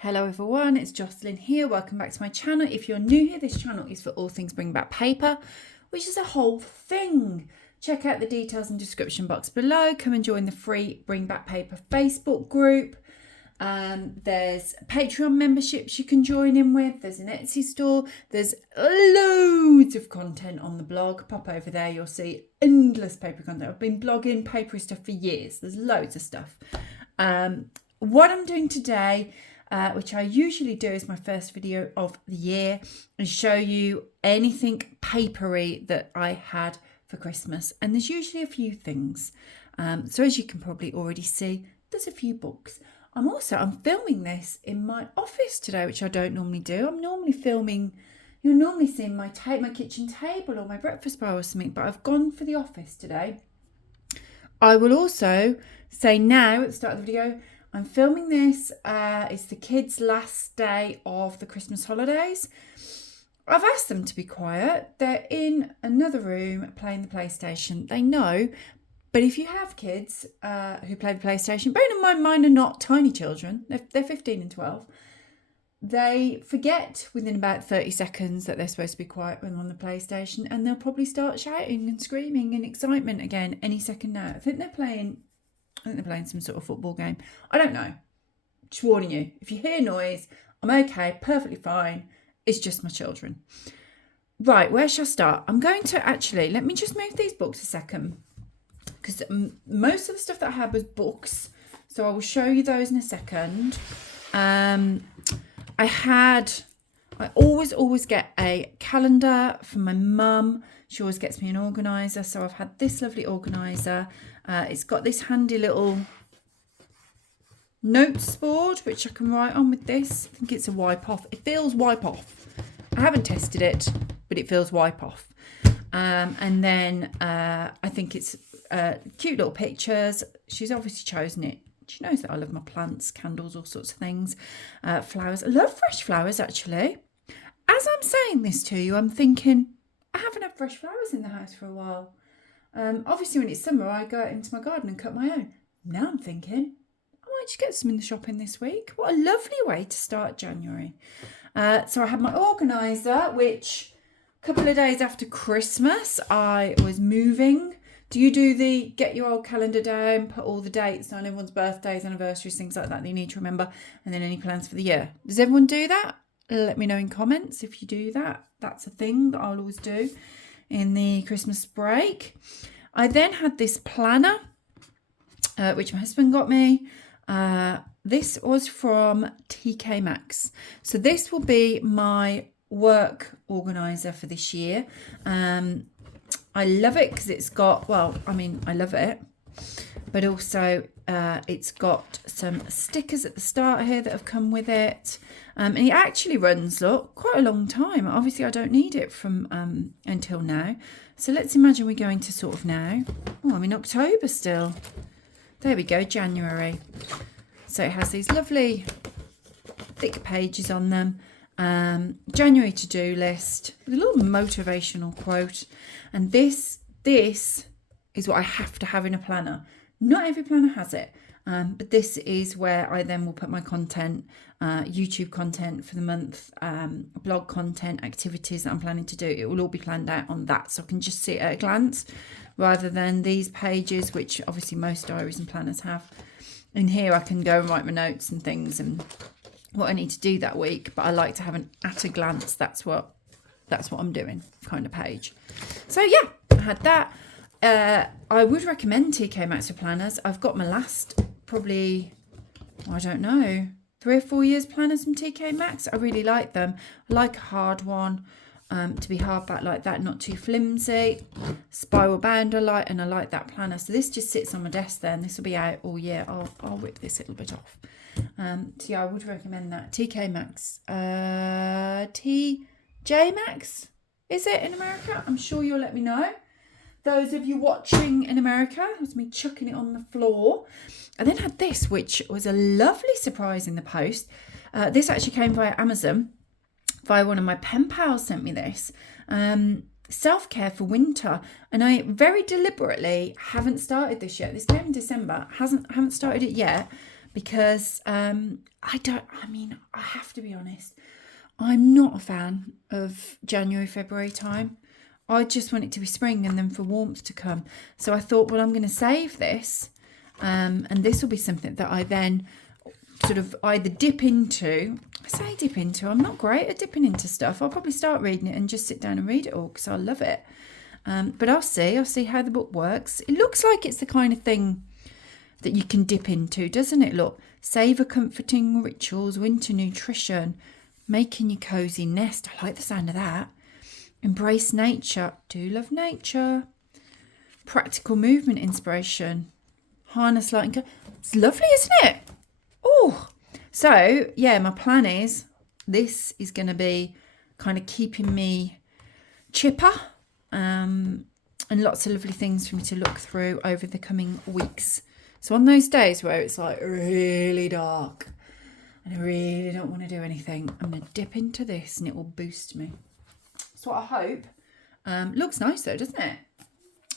Hello everyone, it's Jocelyn here. Welcome back to my channel. If you're new here, this channel is for all things bring back paper, which is a whole thing. Check out the details in the description box below. Come and join the free Bring Back Paper Facebook group. There's Patreon memberships you can join in with. There's an Etsy store. There's loads of content on the blog. Pop over there, you'll see endless paper content. I've been blogging papery stuff for years. There's loads of stuff. What I'm doing today, which I usually do as my first video of the year, and show you anything papery that I had for Christmas. And there's usually a few things. So as you can probably already see, there's a few books. I'm filming this in my office today, which I don't normally do. I'm normally filming, you're normally seeing my kitchen table or my breakfast bar or something, but I've gone for the office today. I will also say now at the start of the video, I'm filming this, it's the kids' last day of the Christmas holidays. I've asked them to be quiet. They're in another room playing the PlayStation. They know, but if you have kids who play the PlayStation, bearing in mind mine are not tiny children, they're 15 and 12, they forget within about 30 seconds that they're supposed to be quiet when on the PlayStation, and they'll probably start shouting and screaming in excitement again any second now. I think they're playing some sort of football game. I don't know. Just warning you. If you hear noise, I'm okay, perfectly fine. It's just my children. Right, where shall I start? I'm going to let me just move these books a second, because most of the stuff that I had was books. So I will show you those in a second. I always get a calendar from my mum. She always gets me an organiser. So I've had this lovely organiser. It's got this handy little notes board, which I can write on with this. I think it's a wipe off. It feels wipe off. I haven't tested it, but it feels wipe off. And then I think it's cute little pictures. She's obviously chosen it. She knows that I love my plants, candles, all sorts of things. Flowers. I love fresh flowers, actually. As I'm saying this to you, I'm thinking, I haven't had fresh flowers in the house for a while. Obviously, when it's summer, I go out into my garden and cut my own. Now I'm thinking, I might just get some in the shopping this week. What a lovely way to start January. So I had my organiser, which a couple of days after Christmas, I was moving. Do you do the get your old calendar down, put all the dates on everyone's birthdays, anniversaries, things like that you need to remember, and then any plans for the year? Does everyone do that? Let me know in comments if you do that. That's a thing that I'll always do in the Christmas break. I then had this planner, which my husband got me. This was from TK Maxx. So this will be my work organiser for this year. I love it because it's got, I love it, but also it's got some stickers at the start here that have come with it. And it actually runs, look, quite a long time. Obviously, I don't need it from until now. So let's imagine we're going to sort of now. Oh, I'm in October still. There we go, January. So it has these lovely thick pages on them. January to-do list with a little motivational quote. And this is what I have to have in a planner. Not every planner has it. But this is where I then will put my content, YouTube content for the month, blog content, activities that I'm planning to do. It will all be planned out on that, so I can just see it at a glance, rather than these pages, which obviously most diaries and planners have. In here I can go and write my notes and things and what I need to do that week, but I like to have an at a glance, that's what I'm doing kind of page. So yeah, I had that. I would recommend TK Maxx for planners. I've got my last probably, I don't know, 3 or 4 years planners from TK Maxx. I really like them. I like a hard one, to be hardback like that, not too flimsy. Spiral bound I like, and I like that planner. So this just sits on my desk there, and this will be out all year. I'll whip this a little bit off. So yeah, I would recommend that. TK Maxx. TJ Maxx, is it in America? I'm sure you'll let me know. Those of you watching in America, it was me chucking it on the floor. I then had this, which was a lovely surprise in the post. This actually came via Amazon, via one of my pen pals sent me this. Self-care for winter. And I very deliberately haven't started this yet. This came in December. Haven't started it yet, because I have to be honest, I'm not a fan of January, February time. I just want it to be spring and then for warmth to come. So I thought, well, I'm going to save this, and this will be something that I then sort of either dip into. I say dip into, I'm not great at dipping into stuff. I'll probably start reading it and just sit down and read it all because I love it. But I'll see how the book works. It looks like it's the kind of thing that you can dip into, doesn't it? Look, savour comforting rituals, winter nutrition, making your cosy nest. I like the sound of that. Embrace nature. Do love nature. Practical movement inspiration. Harness light and go. It's lovely, isn't it? Oh, so yeah, my plan is this is going to be kind of keeping me chipper, and lots of lovely things for me to look through over the coming weeks. So on those days where it's like really dark and I really don't want to do anything, I'm going to dip into this and it will boost me. That's what I hope. Looks nice though, doesn't it?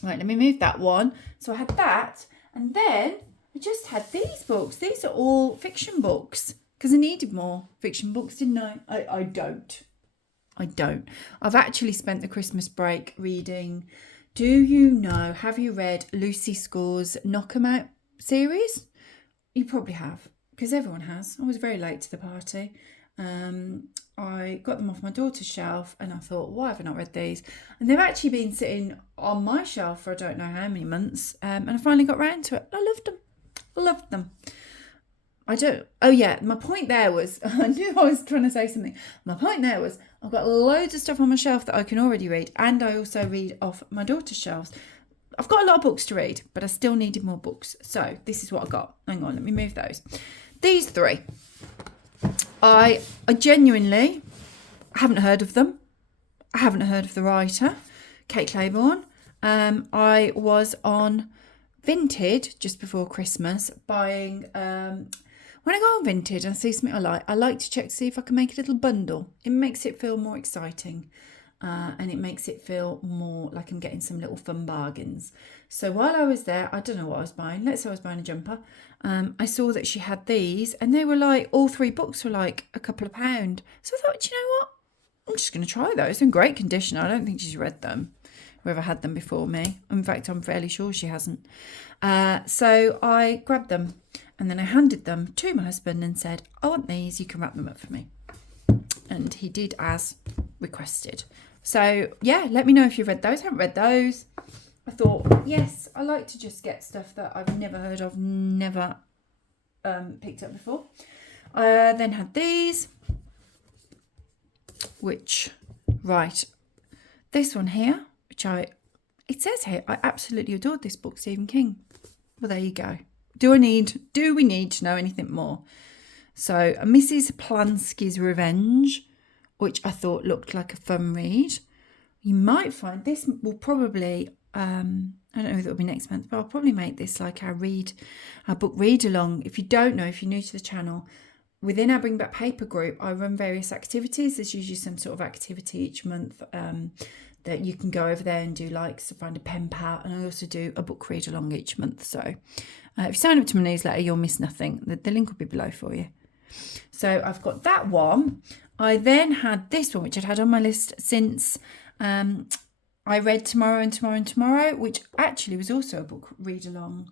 Right, let me move that one. So I had that, and then I just had these books. These are all fiction books because I needed more fiction books, didn't I? I don't. I've actually spent the Christmas break reading. Have you read Lucy Score's Knock 'Em Out series? You probably have, because everyone has. I was very late to the party. I got them off my daughter's shelf and I thought, why have I not read these? And they've actually been sitting on my shelf for I don't know how many months. And I finally got round to it. I loved them. My point there was, I knew I was trying to say something. My point there was, I've got loads of stuff on my shelf that I can already read, and I also read off my daughter's shelves. I've got a lot of books to read, but I still needed more books. So this is what I got. Hang on, let me move those. These three. I genuinely haven't heard of them. I haven't heard of the writer, Kate Claiborne. I was on Vinted just before Christmas buying... when I go on Vinted and see something I like to check to see if I can make a little bundle. It makes it feel more exciting. And it makes it feel more like I'm getting some little fun bargains. So while I was there, I don't know what I was buying. Let's say I was buying a jumper. I saw that she had these, and they were like, all three books were like a couple of £1. So I thought, you know what? I'm just going to try those. In great condition. I don't think she's read them. Whoever had them before me. In fact, I'm fairly sure she hasn't. So I grabbed them, and then I handed them to my husband and said, I want these. You can wrap them up for me. And he did as requested. So, yeah, let me know if you've read those. I haven't read those. I thought, yes, I like to just get stuff that I've never heard of, never picked up before. I then had these, which, right, this one here, which it says here, I absolutely adored this book, Stephen King. Well, there you go. Do we need to know anything more? So, Mrs. Plansky's Revenge, which I thought looked like a fun read. You might find this will probably, I don't know if it'll be next month, but I'll probably make this like our book read along. If you don't know, if you're new to the channel, within our Bring Back Paper group, I run various activities. There's usually some sort of activity each month that you can go over there and do, like so find a pen pal. And I also do a book read along each month. So if you sign up to my newsletter, you'll miss nothing. The link will be below for you. So I've got that one. I then had this one, which I'd had on my list since I read Tomorrow and Tomorrow and Tomorrow, which actually was also a book read along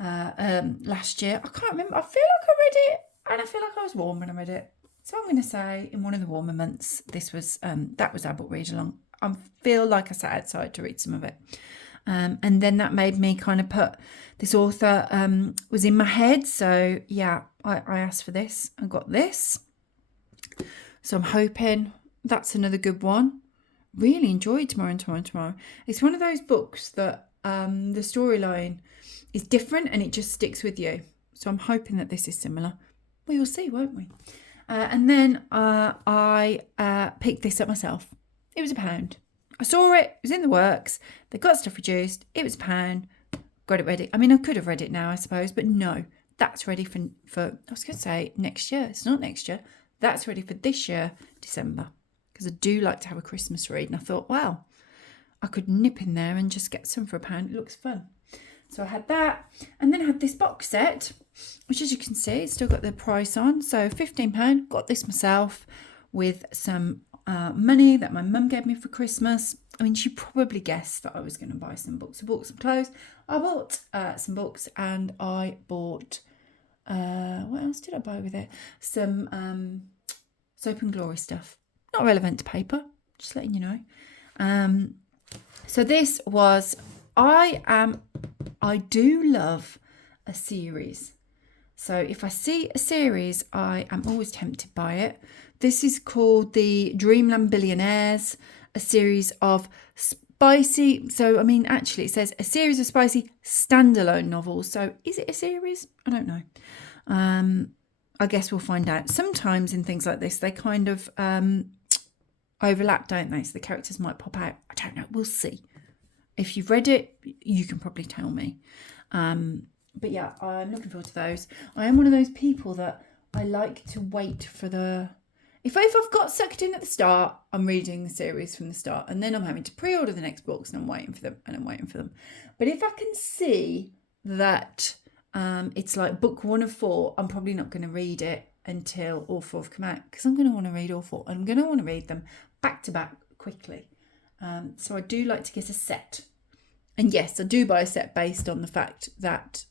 last year. I can't remember. I feel like I read it, and I feel like I was warm when I read it. So I'm going to say in one of the warmer months, this was that was our book read along. I feel like I sat outside to read some of it. And then that made me kind of put this author was in my head. So yeah, I asked for this. I got this. So I'm hoping that's another good one. Really enjoyed Tomorrow and Tomorrow and Tomorrow. It's one of those books that the storyline is different and it just sticks with you. So I'm hoping that this is similar. We will see, won't we? And then I picked this up myself. It was £1. I saw it. It was in the works. They got stuff reduced. It was £1. Got it ready. I mean, I could have read it now, I suppose, but no. That's ready for I was going to say next year. It's not next year. That's ready for this year, December. Because I do like to have a Christmas read. And I thought, wow, I could nip in there and just get some for £1. It looks fun. So I had that. And then I had this box set, which as you can see, it's still got the price on. So £15. Got this myself with some money that my mum gave me for Christmas. I mean, she probably guessed that I was going to buy some books. I bought some clothes. I bought some books, and I bought, what else did I buy with it? Some Soap and Glory stuff. Not relevant to paper, just letting you know. So this was, I do love a series. So if I see a series, I am always tempted by it. This is called the Dreamland Billionaires, a series of spicy. So, I mean, actually it says a series of spicy standalone novels. So is it a series? I don't know. I guess we'll find out. Sometimes in things like this, they kind of overlap, don't they? So the characters might pop out. I don't know. We'll see. If you've read it, you can probably tell me. But yeah, I'm looking forward to those. I am one of those people that I like to wait for the... If I've got sucked in at the start, I'm reading the series from the start. And then I'm having to pre-order the next books and I'm waiting for them. But if I can see that it's like book 1 of 4, I'm probably not going to read it until all 4 have come out. Because I'm going to want to read all 4. I'm going to want to read them back to back quickly. So I do like to get a set. And yes, I do buy a set based on the fact that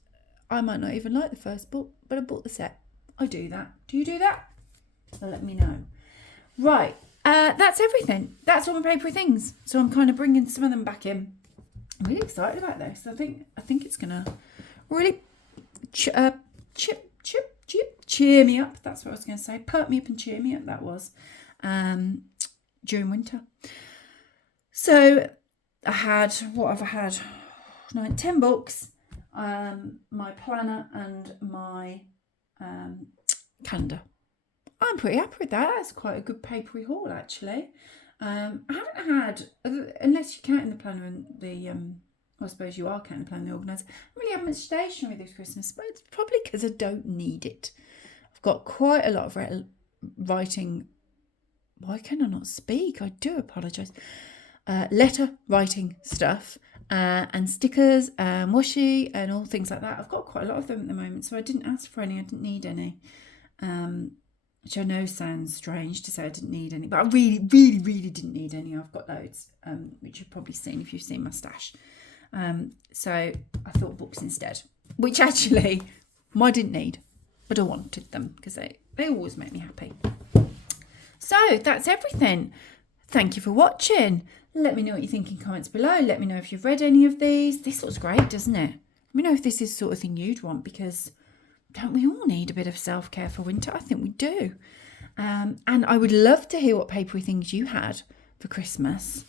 I might not even like the first book, but I bought the set. I do that. Do you do that? So let me know. Right, that's everything. That's all my papery things. So I'm kind of bringing some of them back in. I'm really excited about this. I think it's gonna really cheer me up. That's what I was going to say. Perk me up and cheer me up. That was during winter. So I had, what have I had? 10 books, my planner and my calendar. I'm pretty happy with that. That's quite a good papery haul, actually. I haven't had, unless you're counting the planner and the, I suppose you are counting the planner and the organiser, I don't really have much stationery this Christmas, but it's probably because I don't need it. I've got quite a lot of writing. Why can I not speak? I do apologise. Letter writing stuff and stickers and washi and all things like that. I've got quite a lot of them at the moment, so I didn't ask for any. I didn't need any, which I know sounds strange to say I didn't need any, but I really didn't need any. I've got loads, which you've probably seen if you've seen my stash. So I thought books instead, which actually I didn't need, but I wanted them because they always make me happy. So that's everything. Thank you for watching. Let me know what you think in comments below. Let me know if you've read any of these. This looks great, doesn't it? Let me know if this is the sort of thing you'd want, because don't we all need a bit of self-care for winter? I think we do. And I would love to hear what papery things you had for Christmas.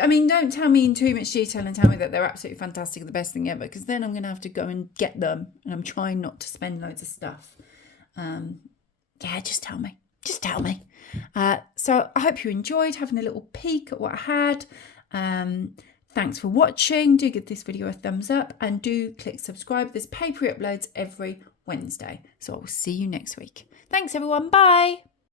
I mean, don't tell me in too much detail and tell me that they're absolutely fantastic, the best thing ever, because then I'm going to have to go and get them, and I'm trying not to spend loads of stuff. Yeah, just tell me. Just tell me. So I hope you enjoyed having a little peek at what I had. Thanks for watching. Do give this video a thumbs up and do click subscribe. There's papery uploads every Wednesday. So I will see you next week. Thanks everyone. Bye.